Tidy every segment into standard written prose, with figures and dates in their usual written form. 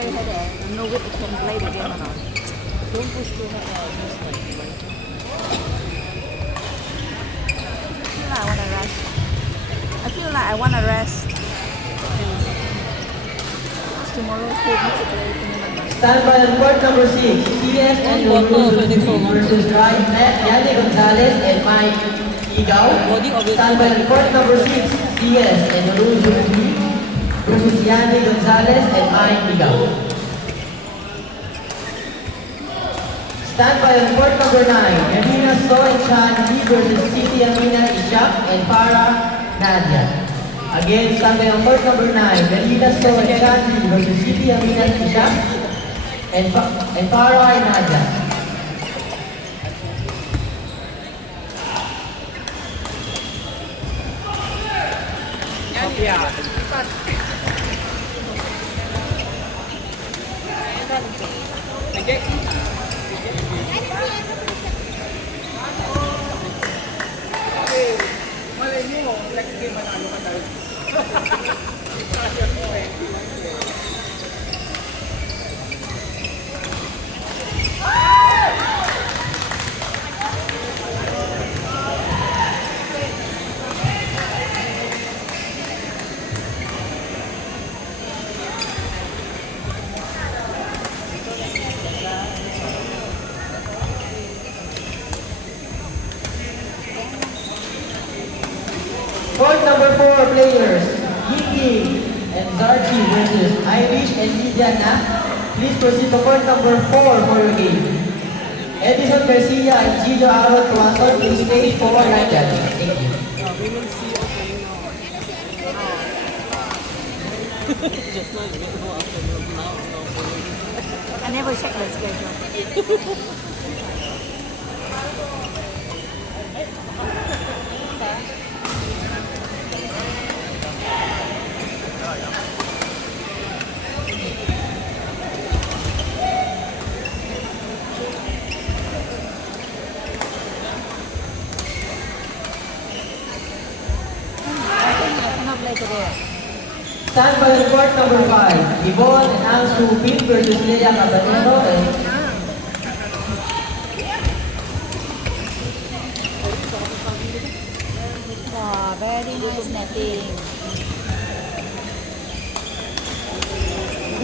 very headache. I don't know if you can play the game or not. Don't push too hard. Just like I feel like I wanna rest. Tomorrow school needs to play tournament. Stand by on court number 6, CS and versus Ryan Yanni Gonzalez and Mike Igaw. Stand by on court number 6, CS and versus Yanni Gonzalez and Mike Igaw. Stand by on court number 9, Yamina So and Chan Lee versus Siti Amina Ishak and Farah Nadia. Again, stand by on court number 9, Melina So and Chan Lee versus Siti Amina Ishak and Farah Nadia. Court number 4 players, Ying and Zarchi versus Irish and Lidiana. Please proceed to court number 4 for your game. Edison Garcia and Gio Aaron Tuason, please stay for line judging. Thank you. we will see okay now. Just now you go after now. I never check the schedule. Stand by on court number 5, Yvonne and Angsu Pin versus Leia Cabanero and Wow, very nice netting.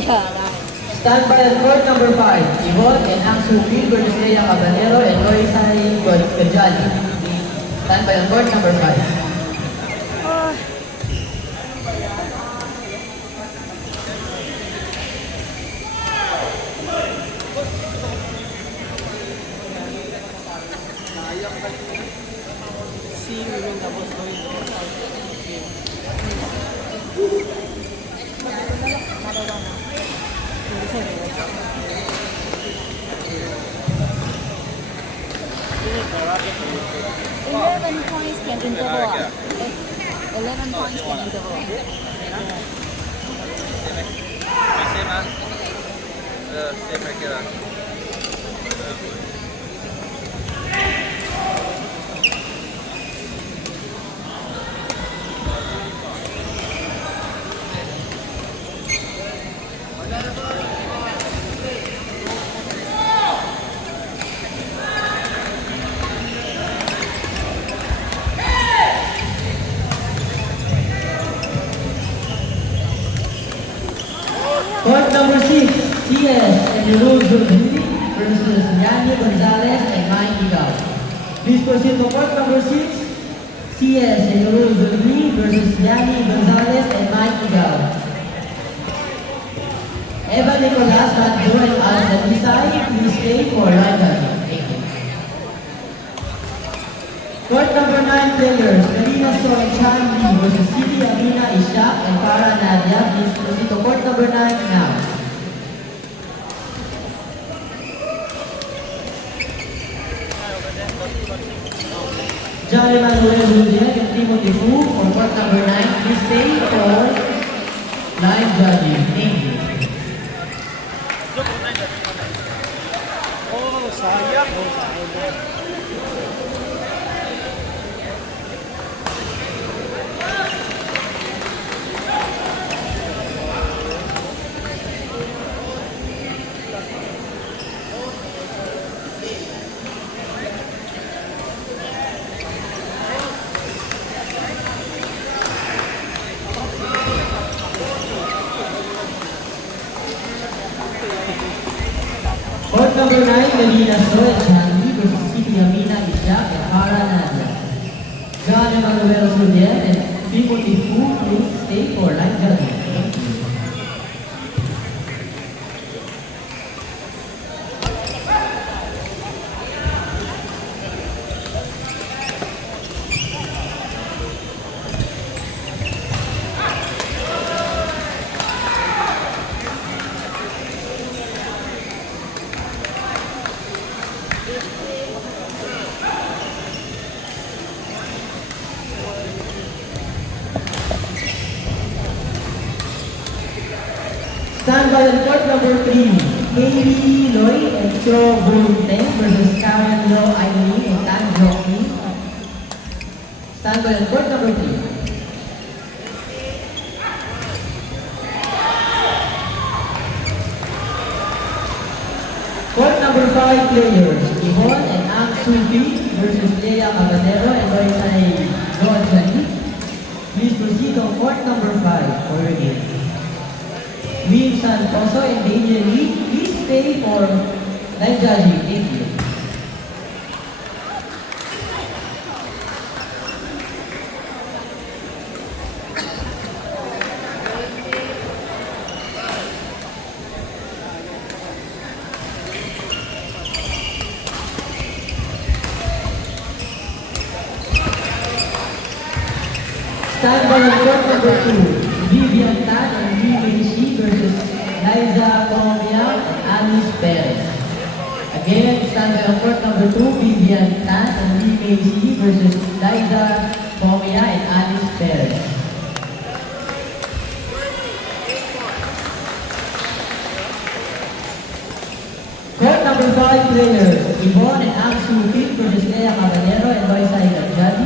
Yeah, nice. Stand by on court number 5, Yvonne and Angsu Pin versus Leia Cabanero and Loisay Gajali. Stand by on court number 5. See, we will double going to Eleven points can interval. 11 points can interval. Same ah. Same right here. Court number 6, CS and Rose versus Yanni Gonzalez and Mike Igaw. Please proceed to court number 6, CS and Rose versus Yanni Gonzalez and Mike Igaw. Eva Nicolas and Joel Al-Zanisay, please stay for line judging. Thank you. Court number 9 players, Melina Soy Chan Lee versus Siti Amina Ishak and Farah Nadia. Please proceed to court number 9 now. John Emmanuel Julien and Timothy Fu for court number 9. Please stay for live judging. Thank you. oh, sayang. Oh, sayang. number 9, Melina So and Chandy versus City Amina Ishak and Farah Nadia. John Emmanuel Sullier and Timothy Fu, please stay for line judging. Thank you. Stand by on court number 3, Katie Loy and Cho Bunteng versus Karen Lo Aileen and Tan Jockey. Stand by on court number 3. Court number 5 players, Yvonne and Ang Sufi versus Leia Caballero and Loisay Joachani. Please proceed on court number 5 for your game. Wim Santoso and Daniel Lee, please stay for line judging. Thank you. Stand by on court number 2, Vivian Tan and Lee Meishi versus Liza Comia and Alice Perez. Again, stand by on court number 2, Vivian Tan and Lee Meishi versus Liza Comia and Alice Perez. Court number 5 players, Yvonne and Ang Suki versus Leia Caballero and Loisay Gadjadi.